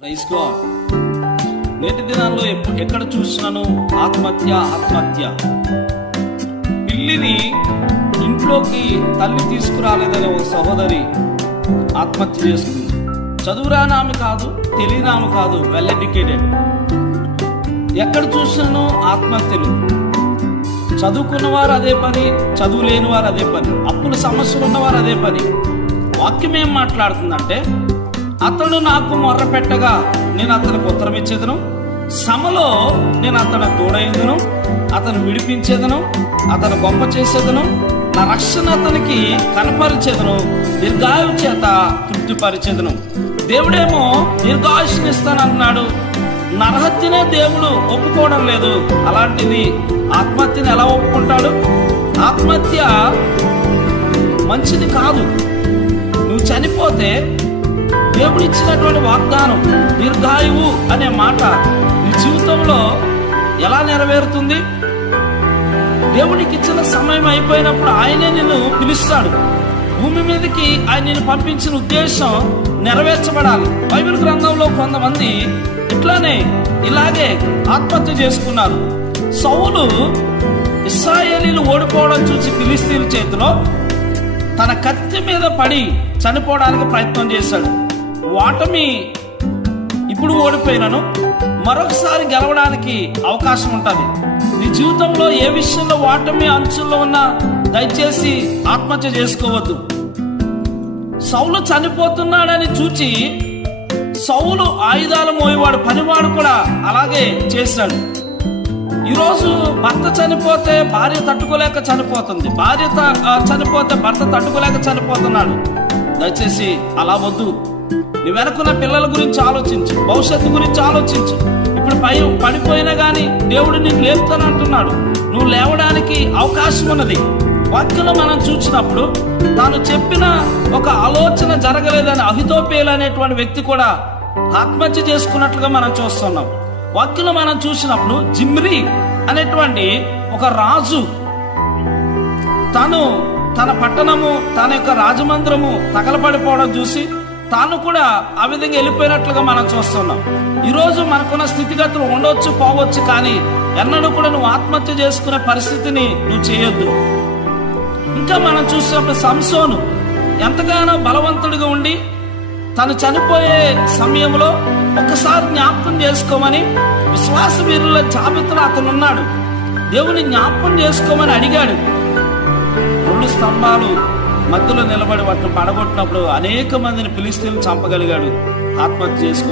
Praise God. నేటి దినాల్లో ఎక్కడ చూసినాను ఆత్మహత్య. పిల్లిని ఇంట్లోకి తల్లి తీసుకురాలేదని ఒక సహోదరి ఆత్మహత్య చేసుకుంది. చదువురాని ఆమె కాదు, తెలియని ఆమె కాదు, వెల్ ఎడ్యుకేటెడ్. ఎక్కడ చూసినాను ఆత్మహత్యలు. చదువుకున్నవారు అదే పని, చదువు లేని వారు అదే పని, అప్పుల సమస్యలు ఉన్నవారు అదే పని. వాక్యం ఏం మాట్లాడుతుందంటే, అతడు నాకు మొర్ర పెట్టగా నేను అతనికి ఉత్తరం ఇచ్చేదను, శ్రమలో నేను అతను తోడైందును, అతను విడిపించేదను, అతను గొప్ప చేసేదను, నా రక్షణ అతనికి కనపరిచేదను, దీర్ఘాయువు చేత తృప్తిపరిచేదను. దేవుడేమో దీర్ఘాయుష్నిస్తానన్నాడు. నరహత్యనే దేవుడు ఒప్పుకోవడం లేదు. అలాంటిది ఆత్మహత్యను ఎలా ఒప్పుకుంటాడు? ఆత్మహత్య మంచిది కాదు. నువ్వు చనిపోతే దేవుడు ఇచ్చినటువంటి వాగ్దానం దీర్ఘాయువు అనే మాట నీ జీవితంలో ఎలా నెరవేరుతుంది? దేవుడికి ఇచ్చిన సమయం అయిపోయినప్పుడు ఆయనే నిన్ను పిలుస్తాడు. భూమి మీదకి ఆయన నిన్ను పంపించిన ఉద్దేశం నెరవేర్చబడాలి. బైబిల్ గ్రంథంలో కొంతమంది ఇలాగే ఆత్మహత్య చేసుకున్నారు. సౌలు ఇశ్రాయేలీలు ఓడిపోవడం చూసి ఫిలిష్తీయుల చేతిలో తన కత్తి మీద పడి చనిపోవడానికి ప్రయత్నం చేశాడు. ఓటమి ఇప్పుడు ఓడిపోయినను మరొకసారి గెలవడానికి అవకాశం ఉంటుంది. నీ జీవితంలో ఏ విషయంలో ఓటమి అంచుల్లో ఉన్నా దయచేసి ఆత్మహత్య చేసుకోవద్దు. సౌలు చనిపోతున్నాడని చూచి సౌలు ఆయుధాలు మోయేవాడు, పనివాడు కూడా అలాగే చేశాడు. ఈరోజు భర్త చనిపోతే భార్య తట్టుకోలేక చనిపోతుంది, భార్య చనిపోతే భర్త తట్టుకోలేక చనిపోతున్నాడు. దయచేసి అలా వద్దు. నీ వెనుకున్న పిల్లల గురించి ఆలోచించు, భవిష్యత్తు గురించి ఆలోచించు. ఇప్పుడు పడిపోయినా కానీ దేవుడు నీకు లేపుతానంటున్నాడు. నువ్వు లేవడానికి అవకాశం ఉన్నది. వాక్యంలో మనం చూసినప్పుడు తాను చెప్పిన ఒక ఆలోచన జరగలేదని అహితోపేలు అనేటువంటి వ్యక్తి కూడా ఆత్మహత్య చేసుకున్నట్లుగా మనం చూస్తున్నాం. వాక్యంలో మనం చూసినప్పుడు జిమ్రీ అనేటువంటి ఒక రాజు తన పట్టణము, తన యొక్క రాజమందిరము తగలబడిపోవడం చూసి తాను కూడా ఆ విధంగా వెళ్ళిపోయినట్లుగా మనం చూస్తున్నాం. ఈరోజు మనకున్న స్థితిగతులు ఉండవచ్చు, పోవచ్చు, కానీ ఎన్నడూ కూడా నువ్వు ఆత్మహత్య చేసుకునే పరిస్థితిని నువ్వు చేయొద్దు. ఇంకా మనం చూసినప్పుడు సంసోను ఎంతగానో బలవంతుడిగా ఉండి తను చనిపోయే సమయంలో ఒక్కసారి జ్ఞాపకం చేసుకోమని విశ్వాస వీరుల జాబితాలో అతను ఉన్నాడు. దేవుని జ్ఞాపకం చేసుకోమని అడిగాడు. 2 స్తంభాలు మధ్యలో నిలబడి వాటిని పడగొట్టినప్పుడు అనేక మందిని ఫిలిష్తీయులను చంపగలిగాడు. ఆత్మహత్య చేసుకుని